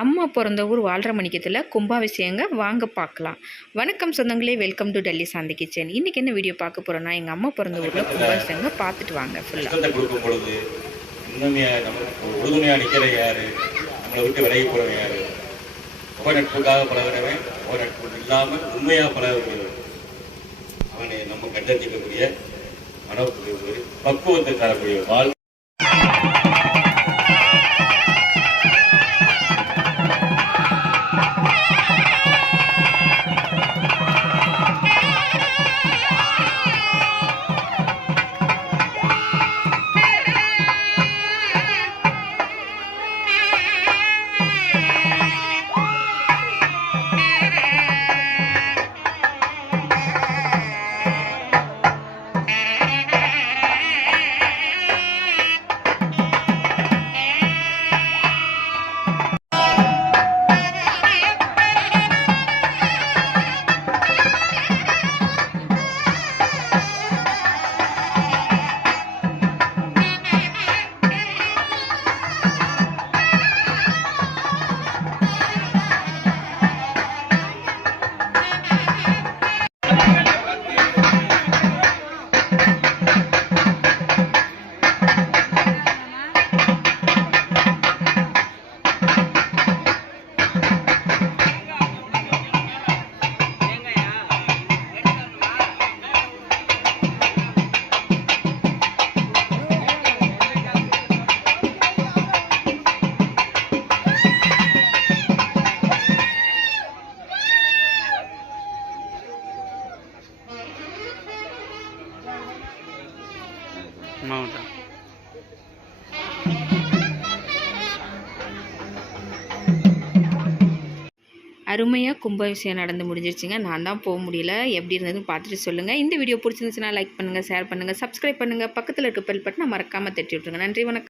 அம்மா பிறந்த ஊர் வாழ்கிற மணிக்கத்தில் கும்பாபிஷேகங்க வாங்க பார்க்கலாம். வணக்கம் சொந்தங்களே, welcome to Delhi Shanthi kitchen. இன்றைக்கி என்ன வீடியோ பார்க்க போகிறோன்னா, எங்கள் அம்மா பிறந்த ஊரில் கும்பாபிஷேகங்க பார்த்துட்டு வாங்க. ஃபுல்லாக கொடுக்கும் பொழுது உறுதுணையாக நிற்கிற யார், நம்மளை விட்டு விலகி போகிறவன் யார், முக நட்புக்காக பழகிறவன், முக நட்பு இல்லாமல் உண்மையாக பழகக்கூடியவன், அவனை நம்ம கண்டறிக்கக்கூடிய மனோக்கு பக்குவத்தை தரக்கூடிய வாழ் மாவட்டம். அருமையாக கும்பாபிஷேகம் நடந்து முடிஞ்சிருச்சுங்க. நான் தான் போக முடியல. எப்படி இருந்ததுன்னு பார்த்துட்டு சொல்லுங்கள். இந்த வீடியோ பிடிச்சிருந்துச்சுன்னா லைக் பண்ணுங்கள், ஷேர் பண்ணுங்கள், சப்ஸ்கிரைப் பண்ணுங்கள். பக்கத்தில் இருக்க பெல் பட்டனை மறக்காமல் தட்டி விட்ருங்க. நன்றி, வணக்கம்.